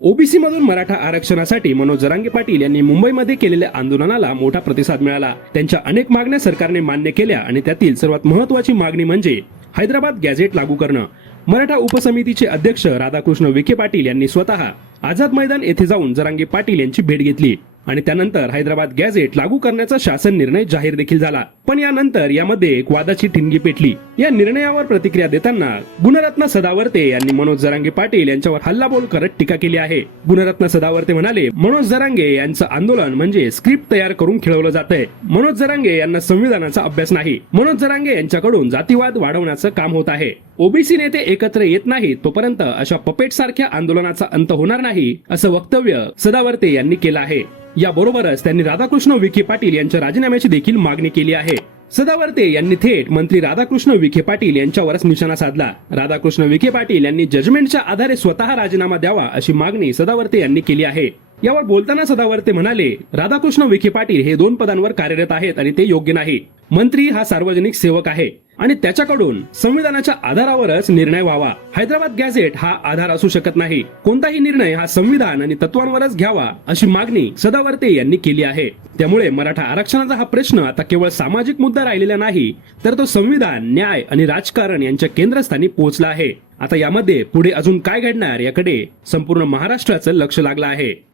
OBC मधून मराठा आरक्षणासाठी मनोज जरांगे पाटील यांनी मुंबईमध्ये केलेल्या आंदोलनाला मोठा प्रतिसाद मिळाला. त्यांच्या अनेक मागण्या सरकारने मान्य केल्या आणि त्यातील सर्वात महत्वाची मागणी म्हणजे हैदराबाद गॅझेट लागू करणं. मराठा उपसमितीचे अध्यक्ष राधाकृष्ण विखे पाटील यांनी स्वतः आझाद मैदान येथे जाऊन जरांगे पाटील यांची भेट घेतली. आणि त्यानंतर हैदराबाद गॅझेट लागू करण्याचा शासन निर्णय जाहीर देखील झाला. पण यानंतर यामध्ये एक वादाची ठिणगी पेटली. या निर्णयावर प्रतिक्रिया देताना गुणरत्न सदावर्ते यांनी मनोज जरांगे पाटील यांच्यावर हल्लाबोल करत टीका केली आहे. गुणरत्न सदावर्ते म्हणाले मनोज जरांगे यांचं आंदोलन म्हणजे स्क्रिप्ट तयार करून खेळवलं जात आहे मनोज जरांगे यांना संविधानाचा अभ्यास नाही. मनोज जरांगे यांच्याकडून जातीवाद वाढवण्याचं काम होत आहे. ओबीसी नेते एकत्र येत नाहीत तोपर्यंत अशा पपेट सारख्या आंदोलनाचा अंत होणार नाही असं वक्तव्य सदावर्ते यांनी केलं आहे. याबरोबरच त्यांनी राधाकृष्ण विखे पाटील यांच्या राजीनाम्याची देखील मागणी केली आहे. सदावर्ते यांनी थेट मंत्री राधाकृष्ण विखे पाटील यांच्यावरच निशाणा साधला. राधाकृष्ण विखे पाटील यांनी जजमेंटच्या आधारे स्वतः राजीनामा द्यावा अशी मागणी सदावर्ते यांनी केली आहे. यावर बोलताना सदावर्ते म्हणाले राधाकृष्ण विखे पाटील हे दोन पदांवर कार्यरत आहेत आणि ते योग्य नाही. मंत्री हा सार्वजनिक सेवक आहे. आणि त्याच्याकडून संविधानाच्या आधारावरच निर्णय व्हावा. हैदराबाद गॅझेट हा आधार असू शकत नाही. कोणताही निर्णय हा संविधान आणि तत्वांवरच घ्यावा अशी मागणी सदावर्ते यांनी केली आहे. त्यामुळे मराठा आरक्षणाचा हा प्रश्न आता केवळ सामाजिक मुद्दा राहिलेला नाही तर तो संविधान न्याय आणि राजकारण यांच्या केंद्रस्थानी पोहोचला आहे. आता यामध्ये पुढे अजून काय घडणार याकडे संपूर्ण महाराष्ट्राचं लक्ष लागलं आहे.